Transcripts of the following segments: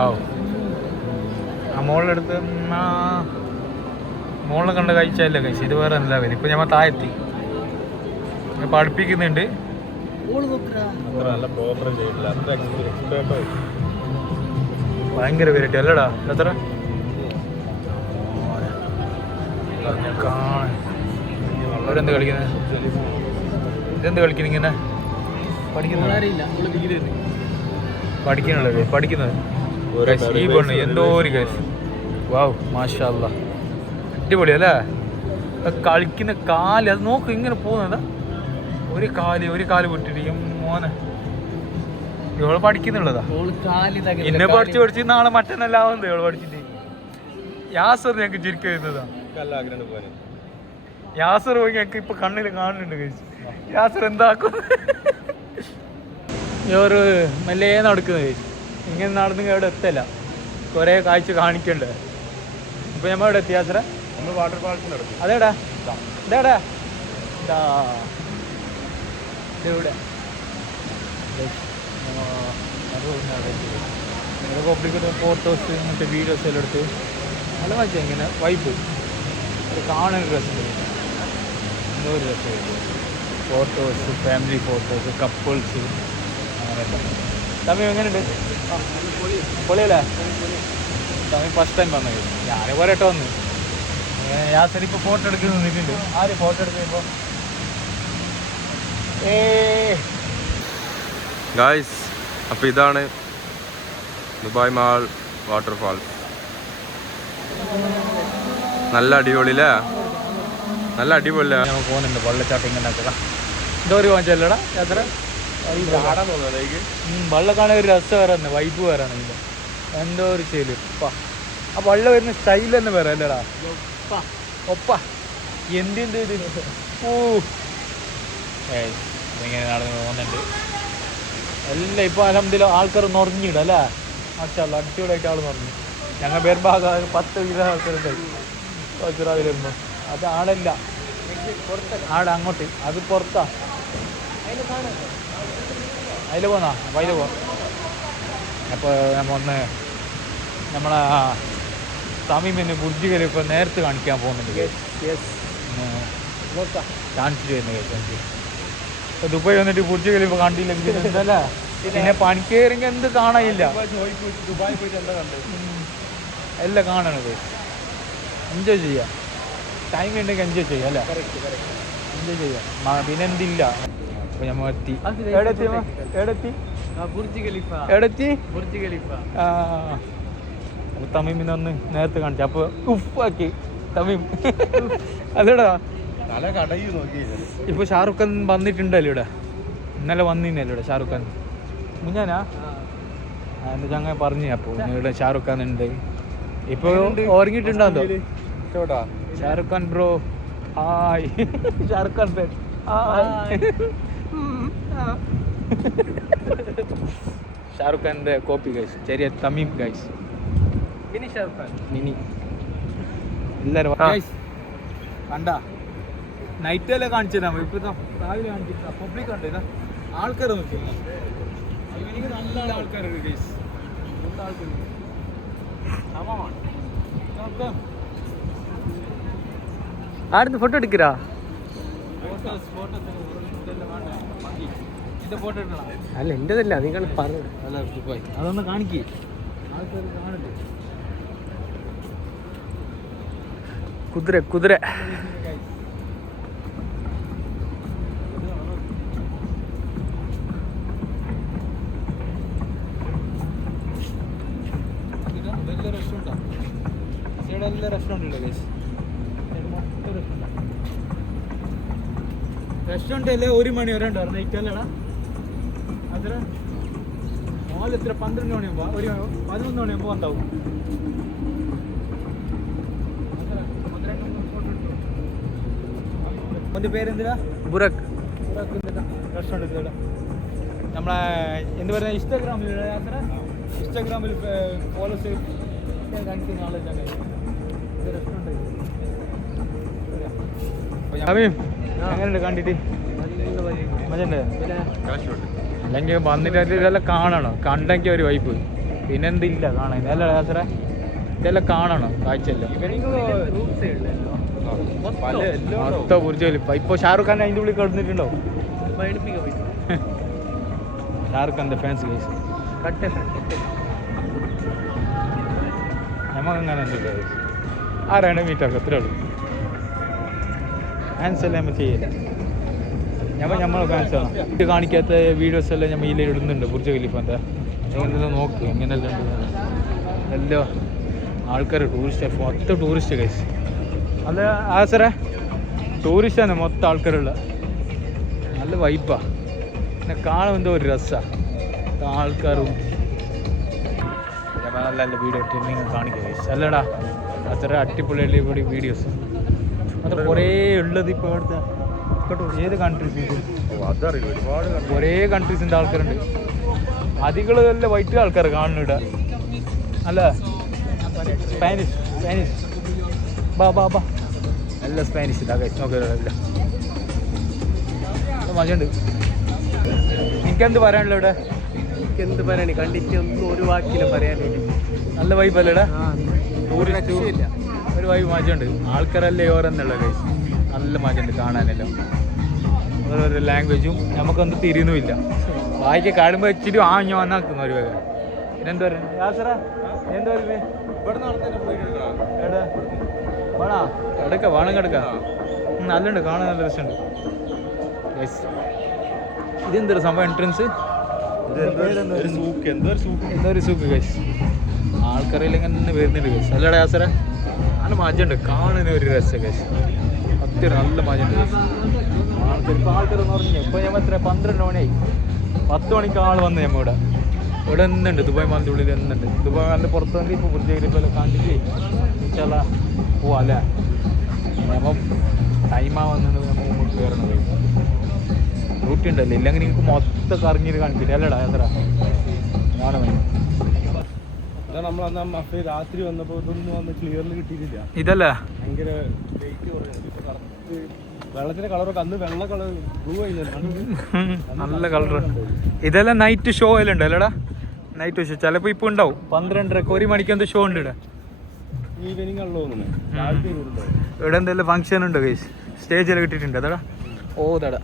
ആ മോളിലെടുത്ത് മോളിൽ കണ്ട് കഴിച്ചല്ലേ കഴിച്ചു. ഇത് വേറെ എന്താ വരും. ഇപ്പം ഞമ്മ താഴെത്തി പഠിപ്പിക്കുന്നുണ്ട്. ഭയങ്കര വെറൈറ്റി അല്ലടാ. എത്ര അവരെന്ത് കളിക്കുന്നത്? ഇതെന്ത് കളിക്കുന്നത്? ഇങ്ങനെ പഠിക്കുന്നത് ഈ പെണ്ണ് എന്തോ ഒരു കേസ്. വാവ് മാഷാ അല്ലാ, അടിപൊളി അല്ലേ? കളിക്കുന്ന കാല് അത് നോക്ക്, ഇങ്ങനെ പോകുന്നതാ. ഒരു കാല് വിട്ടിരിക്കും മോനെ. ഇവള് പഠിക്കുന്നുള്ളതാ. എന്നെ പഠിച്ച് നാളെ മറ്റന്നെല്ലാവുന്നത് ഇവള് പഠിച്ചിട്ട്. യാസർ ഞങ്ങക്ക് ചിരിക്ക വരുന്നതാ. യാസർ പോയി ഞങ്ങക്ക് ഇപ്പൊ കണ്ണിൽ കാണുന്നുണ്ട് കഴിച്ചു. യാസർ എന്താക്കും? ഒരു മെല്ലേ നടക്കുന്നത് കഴിച്ചു. ഇങ്ങനെ നടന്ന് ഇവിടെ എത്തല്ല, കൊറേ കാഴ്ച കാണിക്കണ്ടേ. ഇപ്പൊ ഞമ്മ ഇവിടെ എത്തി യാസറ. വാട്ടർ ഫാൾസിൽ നടക്കും. അതേടാ ഇതേടാ ഇതെവിടെ പബ്ലിക് ഫോട്ടോസ് മറ്റേ വീഡിയോസ് എല്ലാം എടുത്ത് നല്ല മച്ചാ. ഇങ്ങനെ വൈബ് കാണാൻ രസമുണ്ട്. എന്തോ ഒരു രസമായിട്ട് ഫോട്ടോസ്, ഫാമിലി ഫോട്ടോസ്, കപ്പിൾസ് അങ്ങനെയല്ല. തമ്മിൽ എങ്ങനെയുണ്ട്? പൊളിയല്ലേ? തമ്മിൽ ഫസ്റ്റ് ടൈം വന്നത്. ഞാൻ പോരട്ടെ വന്ന് യാസർ ഇപ്പോൾ ഫോട്ടോ എടുക്കുന്ന നിന്നിട്ടുണ്ട്. ആര് ഫോട്ടോ എടുത്തപ്പോൾ? ഗായ്സ്, അപ്പോൾ ഇതാണ് ദുബായ് മാൾ വാട്ടർഫാൾ. നല്ല അടിപൊളിയില്ലേ? നല്ല അടിപൊളിയാ. ഞങ്ങൾ പോകുന്നുണ്ട് വെള്ളച്ചാട്ടം. ഇങ്ങനെ എന്തോ ഒരു വാങ്ങിച്ചല്ലടാ യാത്ര. വെള്ളം കാണാൻ ഒരു രസം വേറെ, വൈബ് വേറാണ്. ഇതിൻ്റെ എന്തോ ഒരു ചേല് ആ വെള്ളം വരുന്ന സ്റ്റൈൽ തന്നെ വേറെ അല്ലടാ. ഒപ്പ എന്തിൻ്റെ ഇത്. ഇങ്ങനെ നടന്ന് പോകുന്നുണ്ട് എല്ലാം. ഇപ്പോൾ അൽഹംദുലില്ലാ ആൾക്കാർ നിറഞ്ഞിടും അല്ലേ? മാഷാ അല്ലാ, അടിപൊളിയായിട്ട് ആൾ നിറഞ്ഞു. ഞങ്ങൾ വരുമ്പോൾ 10-20 ആൾക്കാരുണ്ടായി കൊച്ചുറാവിൽ വരുമ്പോൾ. അത് ആളല്ല, ആടെ അങ്ങോട്ട്, അത് പുറത്താ. അതിൽ പോന്നാ? അപ്പോൾ അതിൽ പോവാം. അപ്പോൾ നമ്മൾ ഒന്ന് നമ്മളെ തമീമിന് ബുർജ് ഖലീഫ നേരത്തെ കാണിക്കാൻ പോകുന്നുണ്ട്. കാണിച്ചിട്ട് വരുന്ന കേസ്. ഇപ്പോൾ ദുബായ് വന്നിട്ട് ബുർജ് ഖലീഫ കണ്ടില്ലെങ്കിൽ എന്തല്ലേ? പിന്നെ പണിക്കേറിയെങ്കിൽ എന്ത് കാണാനില്ല. എല്ലാം കാണണത്. എൻജോയ് ചെയ്യാം. ടൈം ഉണ്ടെങ്കിൽ എൻജോയ് ചെയ്യാം അല്ലേ? എൻജോയ് ചെയ്യാം. പിന്നെ എന്തില്ല. അപ്പോൾ നമ്മൾ എത്തി. അപ്പോൾ തമീമിനെ ഒന്ന് നേരത്തെ കാണിച്ചു. അപ്പോൾ ഉഫാക്കി തമീം. അല്ലടാ, ഇപ്പോൾ ഷാറുഖ് ഖാൻ വന്നിട്ടുണ്ടല്ലോ ഇവിടെ. ഇന്നലെ വന്നിരുന്നല്ലോ ഇവിടെ ഷാറുഖ് ഖാൻ. മുഞ്ഞാനാ എൻ്റെ ചങ്ങ പറഞ്ഞു. അപ്പോൾ ഇവിടെ ഷാറുഖ് ഖാൻ ഉണ്ട്. ഇപ്പോൾ ഉറങ്ങിയിട്ടുണ്ടോ Shahrukh Khan bro? Hi Shahrukh Khan bro. Hi. Shahrukh ഖാൻ്റെ കോപ്പി ഗൈസ്. ചെറിയ Thameem guys. Mini Shahrukh Khan. Mini എല്ലാവരും കണ്ട നൈറ്റല്ലേ കാണിച്ചു തരാം. ഇപ്പോൾ രാവിലെ കാണിച്ചിട്ടാ പബ്ലിക് കണ്ട. ഇതാ ആൾക്കാർ നോക്കില്ല. നല്ല ആൾക്കാരുണ്ട് ഗൈസ്. നല്ല ആൾക്കാരുണ്ട്. ആടുന്ന് ഫോട്ടോ എടുക്കരാ? അല്ല എൻ്റെതല്ല, നിങ്ങൾ പറഞ്ഞു. അതൊന്ന് കാണിക്കേ, ആൾക്കാർ കാണട്ടെ. കുതിര വലിയ റെസ്റ്റോറൻറ്റാണ്. ഇവിടെ എല്ലാ റെസ്റ്റോറൻറ്റ് ഉണ്ട് ഗൈസ്. റെസ്റ്റോറൻറ്റ് അല്ലേ 1 മണി വരെ ഉണ്ടാവും നൈറ്റ് അല്ലടാ? അത്ര മോൾ എത്ര 12 മണിയാകുമ്പോൾ ഒരു 11 മണിയാകുമ്പോൾ ഉണ്ടാവും. അവൻ്റെ പേരെന്തിനാ? ബുറക്. റെസ്റ്റോറൻറ്റ് ഇവിടെ നമ്മളെ എന്ത് പറയുക, ഇൻസ്റ്റാഗ്രാമിൽ യാത്ര. ഇൻസ്റ്റാഗ്രാമിൽ ഫോളോസ് കാണിക്കുന്ന ആളെ റെസ്റ്റോറൻറ്റ്. എങ്ങനെയുണ്ട് കണ്ടിട്ട്? മജുണ്ട്. അല്ലെങ്കിൽ വന്നിട്ട് ഇതെല്ലാം കാണണം. കണ്ടെങ്കിൽ ഒരു വൈബ്. പിന്നെന്തില്ല കാണാൻ ഇതല്ല യാത്ര ഇതെല്ലാം കാണണം കാഴ്ചയല്ലോ മൊത്തം ബുർജ് ഖലീഫ. ഇപ്പൊ ഷാറുഖ് ഖാൻ അതിൻ്റെ ഉള്ളിൽ കിടന്നിട്ടുണ്ടോ? ഷാറുഖ് ഖാൻ്റെ ഫാൻസ് കേസ് നമുക്കങ്ങനെ എന്തില്ല ആരാണ് മീറ്റാക്കുക അത്രേ ഉള്ളൂ. ഫാൻസ് എല്ലാം നമ്മൾ ചെയ്യില്ല. നമ്മളെ ഫാൻസ് ആണ് ഇത് കാണിക്കാത്ത വീഡിയോസ് എല്ലാം നമ്മൾ ഇതിൽ ഇടുന്നുണ്ട്. ബുർജ് ഖലീഫൻ്റെ എങ്ങനെല്ലാം നോക്ക് എങ്ങനെല്ലാം ഉണ്ട് എല്ലാം ആൾക്കാർ ടൂറിസ്റ്റ് മൊത്തം ടൂറിസ്റ്റ് കേസ് അല്ല സാറേ ടൂറിസ്റ്റാണ് മൊത്തം ആൾക്കാരുള്ള നല്ല വൈബാണ്. പിന്നെ കാണുമ്പോൾ ഒരു രസമാണ് ആൾക്കാരും നല്ല നല്ല വീഡിയോ ഇട്ട് നിങ്ങൾ കാണിക്കുക കേസ് അല്ലടാ അത്ര അടിപൊളി ഇവിടെ വീഡിയോസ് അത്ര കുറേ ഉള്ളത് ഇപ്പോൾ ഇവിടുത്തെ ഏത് കൺട്രീസ് കുറേ കൺട്രീസിൻ്റെ ആൾക്കാരുണ്ട്. അധികം നല്ല വൈറ്റ് ആൾക്കാർ കാണുന്നിട അല്ല സ്പാനിഷ് ബാ നല്ല സ്പാനിഷ് ഇതാ കഴിച്ച് നോക്കില്ല മജുണ്ട്. എനിക്കെന്ത് പറയാനുള്ള ഇവിടെ? എന്ത് പറയാൻ കണ്ടിട്ട് ഒന്നും ഒരു വാക്കിലും പറയാനില്ല. നല്ല വൈബല്ലേ ഇവിടെ? ടൂറിസ്റ്റ് ഒരു വൈബ് മജുണ്ട്. ആൾക്കാരല്ലേ ഓരോന്നുള്ള കഴിച്ച് നല്ല മജുണ്ട് കാണാനല്ലോ. ഓരോരോ ലാംഗ്വേജും നമുക്കൊന്നും തിരിയുന്നുമില്ല. വായിക്കാൻ കാണുമ്പോൾ ഇച്ചിരി ഞാൻ വന്നാക്കുന്നു ഒരു വക. പിന്നെന്താ പറയുന്നത് യാസറ എന്താ പറയുന്നത്? എവിടെ വേണോ കിടക്ക വേണം കിടക്ക നല്ലുണ്ട് കാണാൻ നല്ല രസമുണ്ട്. ഇതെന്തൊരു സംഭവം എൻട്രൻസ് എന്തോ ഒരു സൂക്ക് ഗൈസ് ആൾക്കാരെല്ലാം ഇങ്ങനെ വരുന്നുണ്ട് ഗൈസ് അല്ലടാ യാസറ നല്ല മജുണ്ട് കാണുന്ന ഒരു രസം ഗൈസ് അത്യ നല്ല മജുണ്ട് ഗൈസ്. ആൾക്കാരെന്ന് പറഞ്ഞു ഇപ്പോൾ ഞാൻ എത്ര 12 മണിയായി 10 മണിക്ക് ആൾ വന്നു നമ്മൾ ഇവിടെ എന്നുണ്ട് ദുബായ് മാലിൻ്റെ ഉള്ളിൽ എന്നുണ്ട്. ദുബായ് മാലിൻ്റെ പുറത്ത് വന്ന് ഇപ്പോൾ ബുർജ് ഖലീഫയെല്ലാം കണ്ടിട്ട് ചില പോവാം അല്ലേ? നമ്മൾ ടൈമാവുന്നത് നമ്മൾ മുമ്പോട്ട് കയറണത് ഡ്യൂട്ടി ഉണ്ടല്ലോ ഇല്ലെങ്കിൽ നിങ്ങൾക്ക് മൊത്തം കറങ്ങിയിട്ട് കാണിക്കില്ല അല്ലടാ എത്ര കാണുന്നത്. നമ്മൾ രാത്രി വന്നപ്പോൾ ഇതൊന്നും വന്ന് ക്ലിയറിൽ കിട്ടിയിട്ടില്ല. ഇതല്ലേ ഭയങ്കര വെയിറ്റ് വെള്ളത്തിന്റെ കളറൊക്കെ അന്ന് വെള്ള കളർ ബ്ലൂ നല്ല കളർ. ഇതെല്ലാം നൈറ്റ് ഷോ എല്ലാം ഉണ്ട് അല്ലടാ? നൈറ്റ് ഷോ ചിലപ്പോൾ ഇപ്പോൾ ഉണ്ടാവും 12:30 1 മണിക്ക് എന്തോ ഷോ ഉണ്ട് ഇവിടെ. ഈവനിങ് ഉള്ളൂ ഇവിടെ എന്തെല്ലാം ഫംഗ്ഷൻ ഉണ്ടോ ഗൈസ്? സ്റ്റേജെല്ലാം കിട്ടിയിട്ടുണ്ട് അതാടാ. ഓ തടാ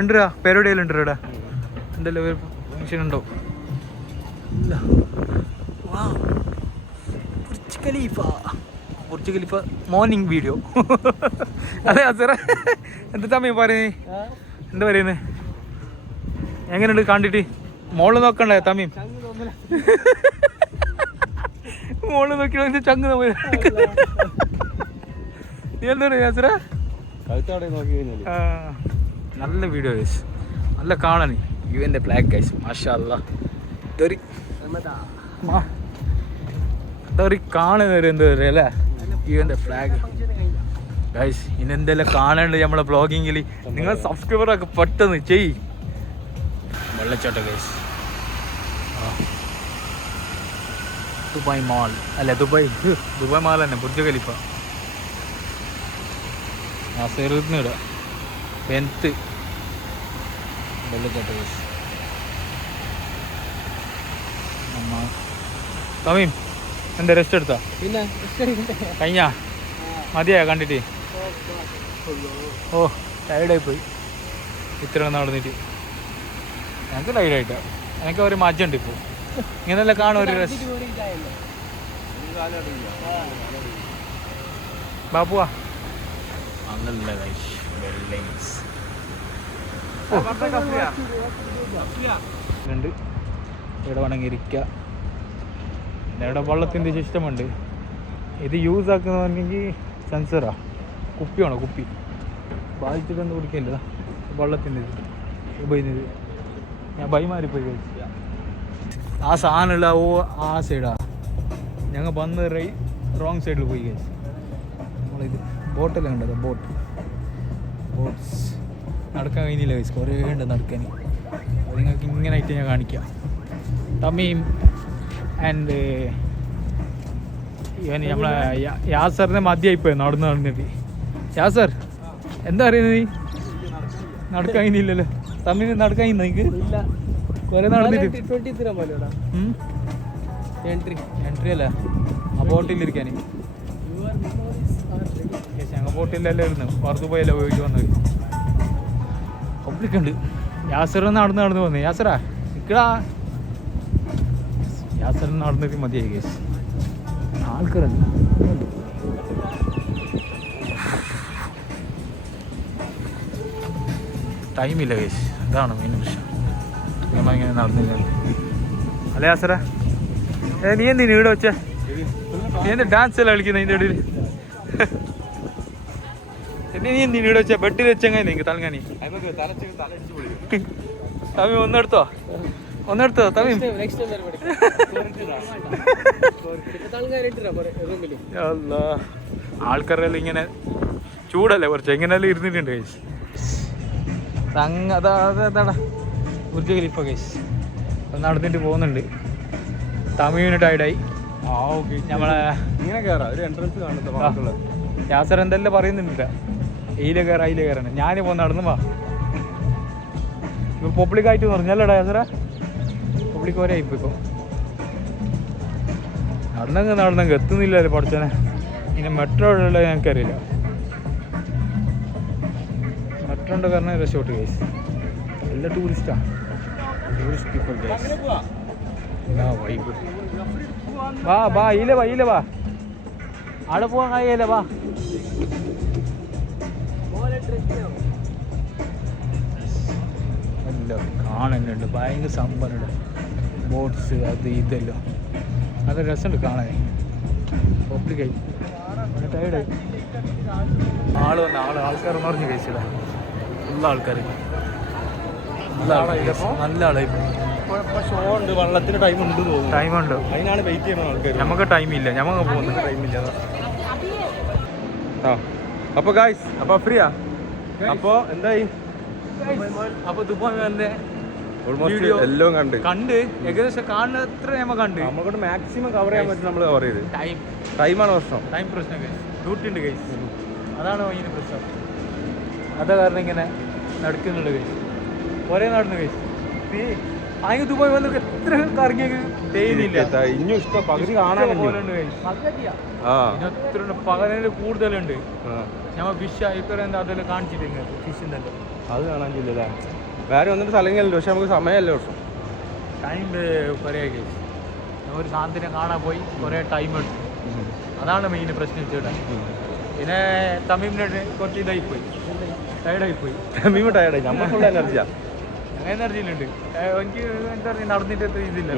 ഉണ്ടടാ പരിപാടിയെല്ലാം ഉണ്ട് ഇവിടെ. എന്തെല്ലാം ഫംഗ്ഷൻ ഉണ്ടോ? ഇല്ല ബുർജ് ഖലീഫ മോർണിംഗ് വീഡിയോ അതെ സാറേ എന്താ സമയം പറയുന്നത്? എന്താ പറയുന്നത്? എങ്ങനെയുണ്ട് കണ്ടിട്ട്? മോള് നോക്കണ്ടേ തമ്മീം? മോള് നോക്കിയാൽ ചങ്ങ് നീ എന്താ പറയുക സാറേ? നല്ല വീഡിയോ ഗൈസ് നല്ല കാണാൻ യുഎൻ്റെ ഫ്ലാഗ് ഗൈസ് മാഷാ അല്ലാ. ഇതൊരു കാണുന്നൊരു എന്താ പറയുക അല്ലേ യുഎൻ്റെ ഫ്ലാഗ് ഗൈസ്. ഇനി എന്തെല്ലാം കാണാണ്ട് നമ്മളെ ബ്ലോഗിങ്ങിൽ നിങ്ങൾ സബ്സ്ക്രൈബറൊക്കെ പെട്ടെന്ന് ചെയ്. വെള്ളച്ചാട്ടം ഗൈസ് ദുബായ് മാൾ അല്ല ദുബായ് മാൾ തന്നെ ബുർജ് ഖലീഫ സെറുന്നിട 10th വെള്ളച്ചാട്ടം ഗൈസ്. തമീം എന്താ റെസ്റ്റ് എടുത്താ? പിന്നെ കഴിഞ്ഞാ മതിയാ കണ്ടിട്ട്? ഓ ടയർഡായി പോയി ഇത്ര നടന്നിട്ട്. എനിക്ക് ടയർഡായിട്ടാ. എനിക്ക് ഒരു മജ്ജുണ്ട് ഇപ്പോൾ ഇങ്ങനെല്ലാം കാണും ഒരു റെസ്റ്റ്. ബാപ്പുവാ അങ്ങനല്ല ഉണ്ട്. ഇവിടെ വേണമെങ്കിൽ ഇരിക്കുക. ഇവിടെ വെള്ളത്തിൻ്റെ സിസ്റ്റമുണ്ട്. ഇത് യൂസ് ആക്കുന്നതെങ്കിൽ സെൻസറാ. കുപ്പിയാണോ? കുപ്പി ബാധിച്ചിട്ടൊന്നും കുടിക്കില്ല. വെള്ളത്തിൻ്റെ ഇത് ഉപയോഗിക്കുന്നത് ഞാൻ ബൈമാറിപ്പോയി കഴിച്ചു. ആ സാധനമുള്ള ആ സൈഡാ ഞങ്ങൾ വന്ന് റോങ് സൈഡിൽ പോയി കഴിച്ചു. നമ്മളിത് ബോട്ടെല്ലാം ഉണ്ടല്ലോ ബോട്ട്സ് നടക്കാൻ കഴിഞ്ഞില്ല കഴിച്ചു. കുറേ ഉണ്ട് നടക്കാൻ. അത് നിങ്ങൾക്ക് ഇങ്ങനെ ആയിട്ട് ഞാൻ കാണിക്കാം. തമീം ആൻഡ് ഇവൻ നമ്മളെ യാസറിനെ മതിയായിപ്പോയി നടന്നിട്ട്. യാസർ എന്താ അറിയുന്നത്? നീ നടക്കാൻ കഴിഞ്ഞില്ലല്ലോ. തമ്മിൽ നടക്കാൻ കഴിയുന്ന നിനക്ക്? കുറെ നടന്നിട്ട് എൻട്രി എൻട്രി അല്ലേ ആ ബോട്ടിലിരിക്കാൻ ഞങ്ങൾ ബോട്ടിലെല്ലാം ഇരുന്നു പുറത്ത് പോയല്ലോ പോയിട്ട് വന്നത് പബ്ലിക് ഉണ്ട് യാസർ നടന്ന് വന്നു യാസറാ നിൽക്കടാ യാസർ നടന്നിട്ട് മതിയായി കേസ് ആൾക്കാരുണ്ട് ടൈമില്ല കേസ് അതാണ് മെയിൻ പ്രശ്നം നമ്മളിങ്ങനെ നടന്നില്ല അല്ലേ യാസറ നീ എന്തിനു ഇവിടെ വെച്ചേ നീ എന്ത് ഡാൻസ് എല്ലാം കളിക്കുന്ന അതിൻ്റെ ഇടയിൽ നീ എന്തിനു ഇവിടെ വെച്ചാ ബെഡിൽ വെച്ചെങ്ങനെ നിങ്ങൾക്ക് തലങ്ങാനി തമി ഒന്നെടുത്തോ തമി ആൾക്കാരെല്ലാം ഇങ്ങനെ ചൂടല്ലേ കുറച്ച് എങ്ങനെയെല്ലാം ഇരുന്നിട്ടുണ്ട് കേസ് അതാടാ ബുർജ് ഖലീഫ കേസ് നടന്നിട്ട് പോകുന്നുണ്ട് തമിഴിന് ടൈഡായി നമ്മളെ ഇങ്ങനെ കയറാം ഒരു എൻട്രൻസ് കാണുന്നത് യാസർ എന്തെല്ലാം പറയുന്നുണ്ട് ഇതിലെ കയറാണ് ഞാൻ നടന്നു വാ ഇപ്പൊ പബ്ലിക് ആയിട്ട് പറഞ്ഞല്ലടാ യാസറ പബ്ലിക് വരെ ആയിപ്പോ ഇപ്പൊ നടന്നെങ്കിൽ എത്തുന്നില്ലല്ലോ പഠിച്ചനെ ഇനി മെട്രോ ഉള്ള ഞങ്ങൾക്കറിയില്ല മെട്രോ ഉണ്ട് കാരണം രക്ഷോട്ട് കേസ് എല്ലാ ടൂറിസ്റ്റ് പീപ്പിൾ വൈബ് വാ ഇല്ല വാ ആടെ പോവാൻ കഴിയല്ലേ വാ എല്ലാം കാണുന്നുണ്ട് ഭയങ്കര സംഭവമുണ്ട് ബോട്ട്സ് അത് ഇതെല്ലാം അത് രസമുണ്ട് കാണാൻ പബ്ലിക്കായി ടൈഡായി ആൾക്കാർ മറിഞ്ഞ് കഴിച്ചില്ല ഉള്ള ആൾക്കാർ നല്ല ആളായി ഷോ ഉണ്ട് വള്ളത്തിന് ടൈം ഉണ്ട് തോന്നുന്നു ടൈമുണ്ട് അതിനാണ് വെയിറ്റ് ചെയ്യണം ആൾക്കാർ നമുക്ക് ടൈമില്ല നമുക്ക് പോകുന്നത് ടൈമില്ല ആ അപ്പോൾ ഗായ്സ് അപ്പോൾ ഫ്രീയാ അപ്പോൾ എന്തായി അപ്പോൾ ദുബായ് ഓൾമോസ്റ്റ് എല്ലാം കണ്ട് ഏകദേശം കാണുന്നത്ര നമ്മൾ കണ്ട് നമ്മളെ മാക്സിമം കവർ ചെയ്യാൻ പറ്റും നമ്മൾ കവർ ചെയ്ത് ടൈമാണ് പ്രശ്നം ടൈം പ്രശ്നം കഴിച്ചു ഡ്യൂട്ടി ഉണ്ട് കഴിച്ചു അതാണ് ഭയങ്കര പ്രശ്നം അതാ കാരണം ഇങ്ങനെ നടക്കുന്നുണ്ട് കഴിച്ചു ഒരേ നടന്ന് കഴിച്ചു അതിന് ദുബായ് വന്നൊക്കെ എത്ര കറങ്ങി തേയിലില്ല ഇനിയും ഇഷ്ടം പകുതി കാണാനുണ്ട് എത്ര പകലിൽ കൂടുതലുണ്ട് ഞമ്മ ഫിഷ് ഇപ്പൊ എന്താ അതെല്ലാം കാണിച്ചിട്ട് ഫിഷിൻ്റെ അത് കാണാൻ ഇല്ലല്ലേ വേറെ വന്നിട്ട് സ്ഥലങ്ങളില്ല പക്ഷെ നമുക്ക് സമയമല്ലേ വർഷം ടൈം കുറേ കഴിച്ചു ഒരു സാന്ത്വനം കാണാൻ പോയി കുറേ ടൈം എടുത്തു അതാണ് മെയിൻ പ്രശ്നം ചേട്ടാ പിന്നെ തമീമിന് കുറച്ച് ഇതായിപ്പോയി ടയർഡായിപ്പോയി തമീമ് ടയർഡായി നമ്മൾ ഫുൾ എനർജിയാ എനർജിയിലുണ്ട് എനിക്ക് എന്താ പറയുക നടന്നിട്ട് എത്ര ഇതില്ല